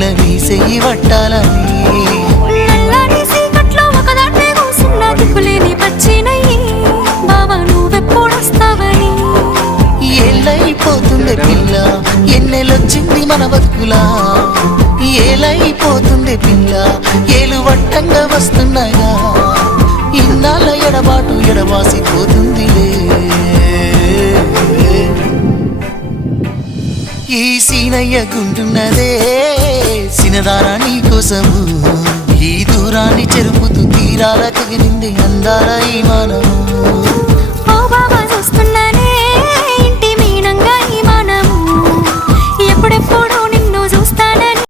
పిల్ల నీ చెయ్యి పట్టాలని నల్లని సీకట్లో ఒకదాన్నే కూసున్నా దిక్కులేని పచ్చినయ్యి బావా నువ్వెప్పుడొస్తావని ఏళ్ళైపోతుండే పిల్ల ఎన్నెలొచ్చింది మన బతుకులా ఏలైపోతుండే పిల్ల ఏలు వట్టంగా వస్తున్నాయా ఇన్నాళ్ళ ఎడబాటు ఎడవాసిపోతుందిలే ఈ సీనయ్య గుంటున్నదే సినదారా నీ కోసము ఈ దూరాన్ని చెరుపుతూ తీరాల కగిలింది అందాల ఈ మానవు ఓ బావా చూస్తున్నా